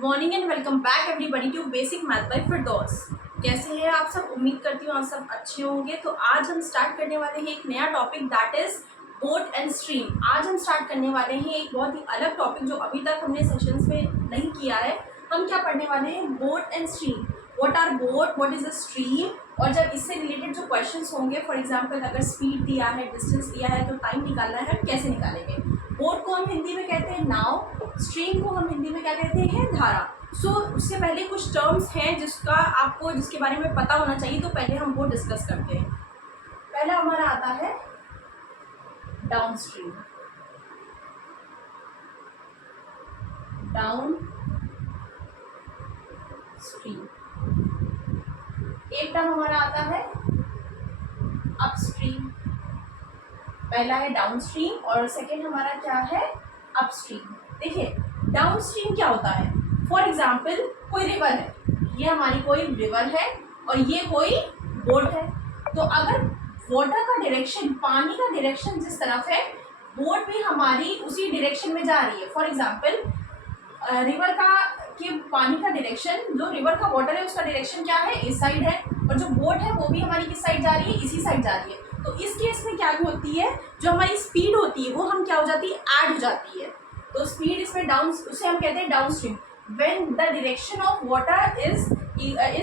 Good morning and welcome back everybody to basic math by Firdaus. कैसे हैं आप सब? उम्मीद करती हूँ आप सब अच्छे होंगे। तो आज हम स्टार्ट करने वाले हैं एक नया topic, that is boat and stream. आज हम स्टार्ट करने वाले हैं एक बहुत ही अलग टॉपिक जो अभी तक हमने सेशंस में नहीं किया है। हम क्या पढ़ने वाले हैं? Boat and stream. What are boat, what is a stream, और जब इससे रिलेटेड जो क्वेश्चंस होंगे, फॉर एग्जांपल अगर स्पीड दिया है, डिस्टेंस दिया है, तो टाइम निकालना है, कैसे निकालेंगे। बोट को हम हिंदी में कहते हैं नाव, स्ट्रीम को हम हिंदी में क्या कहते हैं? धारा। उससे पहले कुछ टर्म्स हैं जिसके बारे में पता होना चाहिए, तो पहले हम वो डिस्कस करते हैं। पहला हमारा आता है डाउन स्ट्रीम। Down stream. एक टर्म हमारा आता है अपस्ट्रीम। पहला है डाउन स्ट्रीम और सेकेंड हमारा क्या है? अपस्ट्रीम। देखिए डाउन स्ट्रीम क्या होता है? फॉर एग्जाम्पल कोई रिवर है, ये हमारी कोई रिवर है और ये कोई बोट है। तो अगर वाटर का डायरेक्शन, पानी का डायरेक्शन जिस तरफ है, बोट भी हमारी उसी डायरेक्शन में जा रही है। फॉर एग्जाम्पल रिवर का के पानी का डायरेक्शन, जो रिवर का वाटर है उसका डायरेक्शन क्या है? इस साइड है, और जो बोट है वो भी हमारी किस साइड जा रही है? इसी साइड जा रही है। तो इस केस में क्या होती है, जो हमारी स्पीड होती है वो हम क्या हो जाती है? ऐड हो जाती है। तो स्पीड इसमें डाउन, उसे हम कहते हैं down stream. When the direction of water is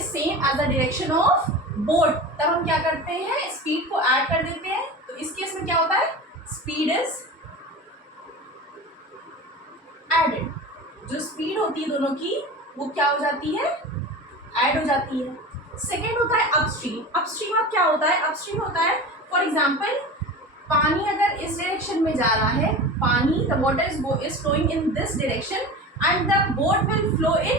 same as the direction of boat, तब हम क्या करते हैं? स्पीड को ऐड कर देते हैं। तो इस केस में क्या होता है? Speed is added. जो स्पीड होती है दोनों की वो क्या हो जाती है? ऐड हो जाती है। सेकेंड होता है अपस्ट्रीम। अपस्ट्रीम अब क्या होता है? अपस्ट्रीम होता है फॉर एग्जाम्पल पानी अगर इस डायरेक्शन में जा रहा है, पानी the water is flowing in this direction and the boat will flow in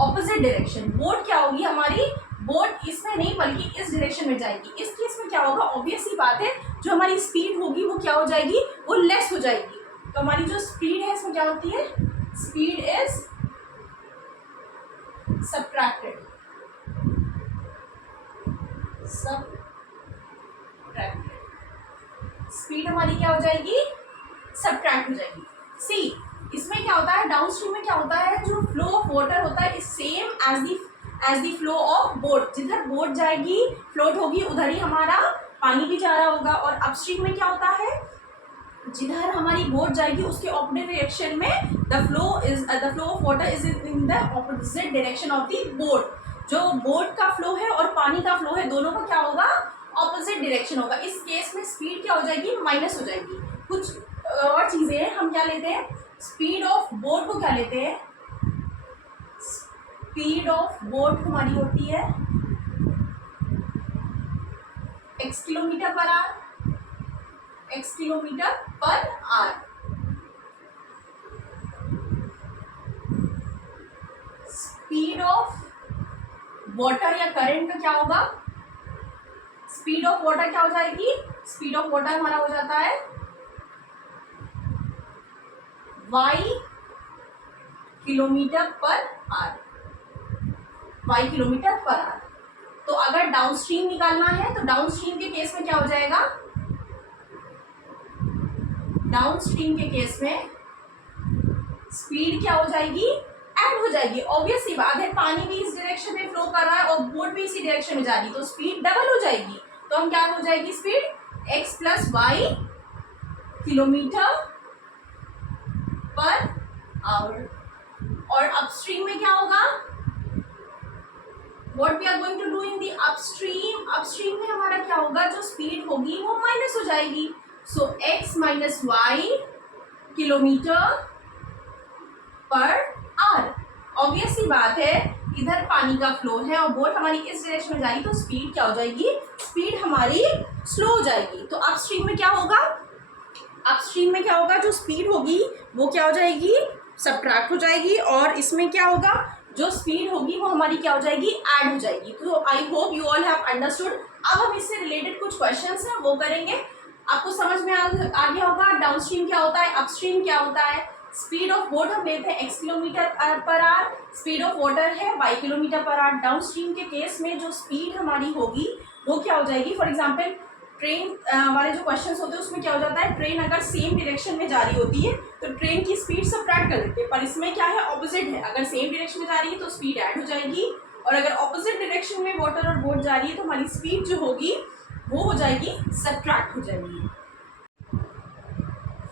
opposite direction. Boat क्या होगी हमारी? बोट इसमें नहीं बल्कि इस डायरेक्शन में जाएगी। इस केस में क्या होगा? ऑब्वियस सी बात है, जो हमारी स्पीड होगी वो क्या हो जाएगी? वो लेस हो जाएगी। तो हमारी जो स्पीड है इसमें क्या होती है? Speed is subtracted। स्पीड हमारी क्या हो जाएगी? सब्ट्रैक्ट हो जाएगी। सी इसमें क्या होता है? डाउन स्ट्रीम में क्या होता है? जो फ्लो ऑफ वाटर होता है is same as the flow of boat. जिधर बोट जाएगी, फ्लोट होगी, उधर ही हमारा पानी भी जा रहा होगा। और अपस्ट्रीम में क्या होता है? जिधर हमारी बोट जाएगी उसके ऑपोजिट डायरेक्शन में the flow of water is in the opposite direction of the boat. जो बोट का फ्लो है और पानी का फ्लो है, दोनों का क्या होगा? ऑपोजिट डायरेक्शन होगा। इस केस में स्पीड क्या हो जाएगी? माइनस हो जाएगी। कुछ और चीजें हैं, हम क्या लेते हैं? स्पीड ऑफ बोट को क्या लेते हैं? स्पीड ऑफ बोट हमारी होती है x kilometre per our. x kilometre per our. Speed of water या करंट का क्या होगा? स्पीड ऑफ वाटर क्या हो जाएगी? स्पीड ऑफ वाटर हमारा हो जाता है y kilometre per our. y kilometre per our. तो अगर डाउन स्ट्रीम निकालना है तो डाउन स्ट्रीम के केस में क्या हो जाएगा? डाउन स्ट्रीम के केस में स्पीड क्या हो जाएगी? ऐड हो जाएगी। ऑब्वियस सी बात है, पानी भी इस डायरेक्शन में फ्लो कर रहा है और बोट भी इसी डायरेक्शन में जा रही है, तो स्पीड डबल हो जाएगी। तो हम क्या हो जाएगी? Speed x plus y kilometre per hour. और अपस्ट्रीम में क्या होगा? What we are going to do in the upstream? Upstream में हमारा क्या होगा? जो स्पीड होगी वो माइनस हो जाएगी। So x minus y kilometre per hour. Obvious सी बात है, इधर पानी का फ्लो है और बोट हमारी इस डायरेक्शन में जा रही, तो स्पीड क्या हो जाएगी? स्पीड हमारी स्लो हो जाएगी। तो अपस्ट्रीम में क्या होगा? अपस्ट्रीम में क्या होगा? जो स्पीड होगी वो क्या हो जाएगी? सब्ट्रैक्ट हो जाएगी। और इसमें क्या होगा? जो स्पीड होगी वो हमारी क्या हो जाएगी? ऐड हो जाएगी। तो I hope you all have understood. अब हम इससे रिलेटेड कुछ क्वेश्चंस हैं वो करेंगे। आपको समझ में आ गया होगा डाउन स्ट्रीम क्या होता है, अपस्ट्रीम क्या होता है। स्पीड ऑफ बोट हम लेते हैं x kilometre per our, speed of water है y kilometre per our. Down stream के केस में जो स्पीड हमारी होगी वो क्या हो जाएगी? फॉर एग्जाम्पल ट्रेन हमारे जो क्वेश्चंस होते हैं उसमें क्या हो जाता है, ट्रेन अगर सेम डायरेक्शन में जा रही होती है तो ट्रेन की स्पीड सब्ट्रैक्ट कर देते हैं, पर इसमें क्या है, ऑपोजिट है। अगर सेम डायरेक्शन में जा रही है तो स्पीड ऐड हो जाएगी, और अगर ऑपोजिट डायरेक्शन में वाटर और बोट जा रही है तो हमारी स्पीड जो होगी वो हो जाएगी, सब्ट्रैक्ट हो जाएगी।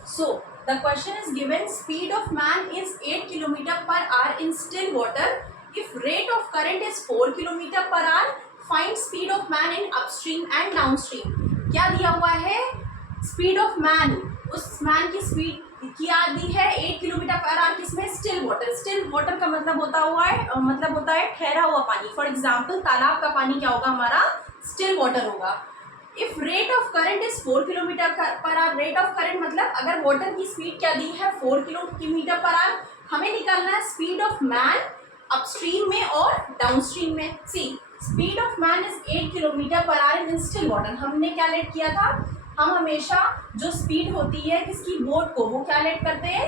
So the question is given, speed of man is 8 kilometre per hour in still water, if rate of current is 4 kilometre per our, find speed of man in upstream and downstream. क्या दिया हुआ है, speed of man, उस man की speed क्या दी है 8 kilometre per our, किसमें, still water. Still water का मतलब होता है ठहरा हुआ पानी। फॉर एग्जाम्पल तालाब का पानी क्या होगा हमारा, स्टिल वाटर होगा। If rate of current is 4 kilometre per our, rate of current मतलब अगर वाटर की स्पीड क्या दी है 4 किलोमीटर पर आवर, हमें निकालना है स्पीड ऑफ मैन अपस्ट्रीम में और डाउनस्ट्रीम में। See speed of man is 8 kilometre per hour in still water. हमने क्या लेट किया था, हम हमेशा जो स्पीड होती है किसकी, बोट को, वो क्या लेट करते हैं,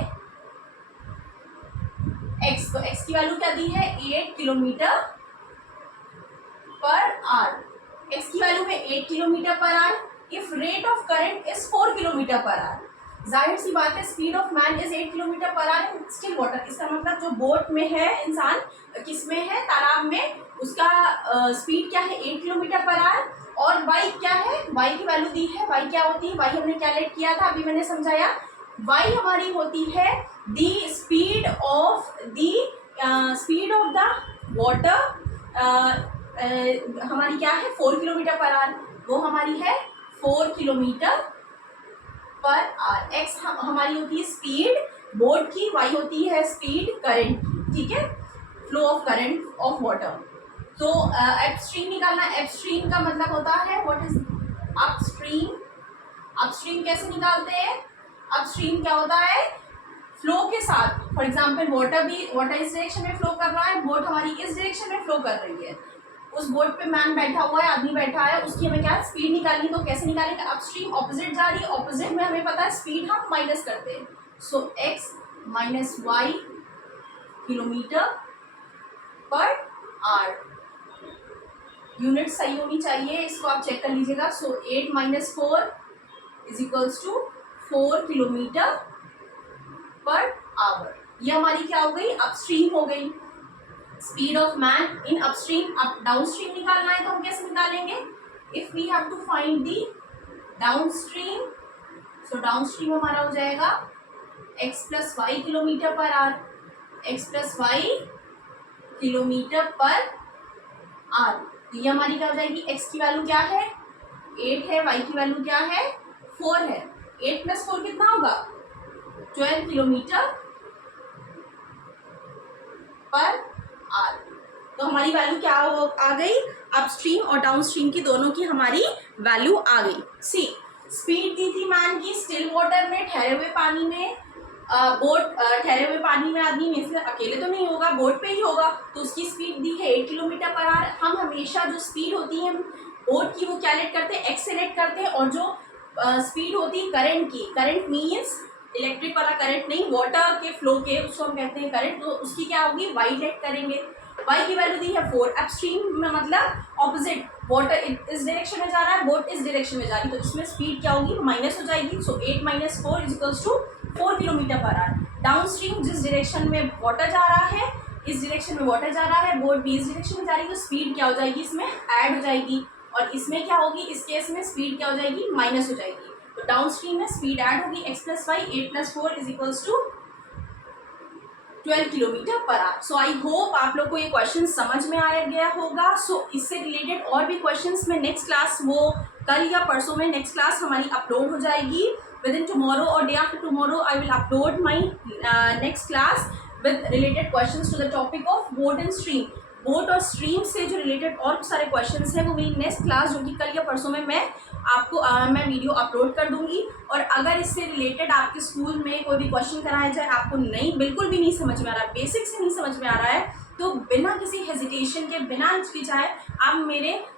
एक्स। तो एक्स की वैल्यू क्या दी है, 8 किलोमीटर पर आवर। एक्स की वैल्यू है 8 kilometre per our. If rate of current is 4 kilometre per our, जाहिर सी बात है speed of man is 8 kilometre per hour in still water. इसका मतलब जो बोट में है इंसान, किस में है, तालाब में, उसका स्पीड क्या है 8 किलोमीटर पर आवर। और y क्या है, y की वैल्यू दी है, y क्या होती है, y हमने क्या लेट किया था, अभी मैंने समझाया। y हमारी होती है दी स्पीड ऑफ द वाटर, हमारी क्या है 4 किलोमीटर पर आवर, वो हमारी है 4 किलोमीटर पर आवर। x हमारी होती है स्पीड बोट की, y होती है स्पीड करंट की, ठीक है, flow of current of water. तो अपस्ट्रीम निकालना, अपस्ट्रीम का मतलब होता है व्हाट इज अपस्ट्रीम। अपस्ट्रीम कैसे निकालते हैं, अपस्ट्रीम क्या होता है, फ्लो के साथ। फॉर एग्जांपल वाटर इस डायरेक्शन में फ्लो कर रहा है, बोट हमारी इस डायरेक्शन में फ्लो कर रही है, उस बोट पे मैन बैठा हुआ है, आदमी बैठा है, उसकी हमें क्या स्पीड निकालनी, तो कैसे निकालेंगे, अपस्ट्रीम ऑपोजिट जा रही है, ऑपोजिट में हमें पता है स्पीड हम माइनस करते हैं। So x minus y kilometre per hour. Unit सही होनी चाहिए, इसको आप चेक कर लीजिएगा। So 8 minus 4 is equals to 4 kilometre per hour. ये हमारी क्या हो गई, अपस्ट्रीम हो गई। Speed of man in upstream. अब डाउनस्ट्रीम निकालना है तो हम कैसे निकालेंगे, if we have to find the downstream, so downstream हमारा हो जाएगा x plus y kilometre per our, x plus y kilometre per hour. ये हमारी क्या हो जाएगी, x की वैल्यू क्या है 8 है, y की वैल्यू क्या है 4 है। 8 प्लस 4 कितना होगा 12 किलोमीटर पर आवर। तो हमारी वैल्यू क्या आ गई, अपस्ट्रीम और डाउनस्ट्रीम की दोनों की हमारी वैल्यू आ गई। सी स्पीड दी थी मैन की स्टिल वाटर में, ठहरे हुए पानी में, बोट ठहरे हुए पानी में आदमी में से अकेले तो नहीं होगा, बोट पे ही होगा, तो उसकी स्पीड दी है 8 किलोमीटर पर आवर। हम हमेशा जो स्पीड होती है बोट की वो क्या लेट करते हैं, एक्स से लेट करते हैं, और जो स्पीड होती है करंट की, करंट मीन्स इलेक्ट्रिक वाला करंट नहीं, वाटर के फ्लो के, उसको हम कहते हैं करंट, तो उसकी क्या होगी वाई लेट करेंगे। वाई की वैल्यू दी है 4। अपस्ट्रीम में मतलब ऑपोजिट, वाटर इस डायरेक्शन में जा रहा है, बोट इस डायरेक्शन में जा रही है, तो इसमें स्पीड क्या होगी माइनस हो जाएगी। So 8 minus 4 is equals to 4 kilometre per hour. Downstream जिस डायरेक्शन में वाटर जा रहा है, इस डायरेक्शन में वाटर जा रहा है, बोट भी इस डायरेक्शन में जा रही है, तो स्पीड क्या हो जाएगी इसमें ऐड हो जाएगी, और इसमें क्या होगी, इस केस में स्पीड क्या हो जाएगी माइनस हो जाएगी। तो डाउनस्ट्रीम में स्पीड ऐड होगी, x plus y 8 plus 4 is equals to 12 kilometre per hour. So I hope आप लोग को ये क्वेश्चन समझ में आ गया होगा। सो इससे रिलेटेड और भी क्वेश्चंस में नेक्स्ट क्लास, वो कल या परसों में नेक्स्ट क्लास हमारी अपलोड हो जाएगी। विद इन टुमारो और day after tomorrow I will upload my next class with related questions to the topic of boat and stream. Boat और स्ट्रीम से जो रिलेटेड और सारे क्वेश्चंस हैं वो मेरी नेक्स्ट क्लास, जो कि कल या परसों में मैं आपको मैं वीडियो अपलोड कर दूंगी। और अगर इससे रिलेटेड आपके स्कूल में कोई भी क्वेश्चन कराया जाए, आपको बिल्कुल भी नहीं समझ में आ रहा है, बेसिक से नहीं समझ में आ रहा है, तो बिना किसी हेजिटेशन के, बिना हिचकिचाए आप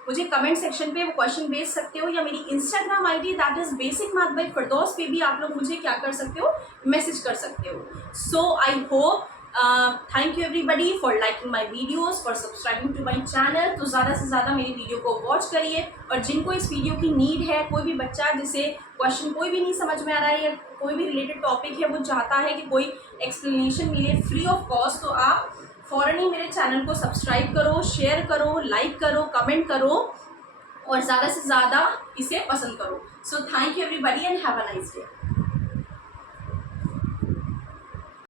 मुझे कमेंट सेक्शन पे वो क्वेश्चन भेज सकते हो, या मेरी Instagram ID that is basic math by Firdaus पे भी आप लोग मुझे क्या कर सकते हो, मैसेज कर सकते हो। So I hope thank you everybody for liking my videos, for subscribing to my channel. तो ज़्यादा से ज़्यादा मेरी वीडियो को वॉच करिए, और जिनको इस वीडियो की नीड है, कोई भी बच्चा जिसे क्वेश्चन कोई भी नहीं समझ में आ रहा है या कोई भी रिलेटेड टॉपिक है, वो चाहता है कि कोई एक्सप्लेनेशन मिले फ्री ऑफ कॉस्ट, तो आप फ़ौरन ही मेरे चैनल को सब्सक्राइब करो, शेयर करो, लाइक करो, कमेंट करो, और ज़्यादा से ज़्यादा इसे पसंद करो। So thank you everybody and have a nice day.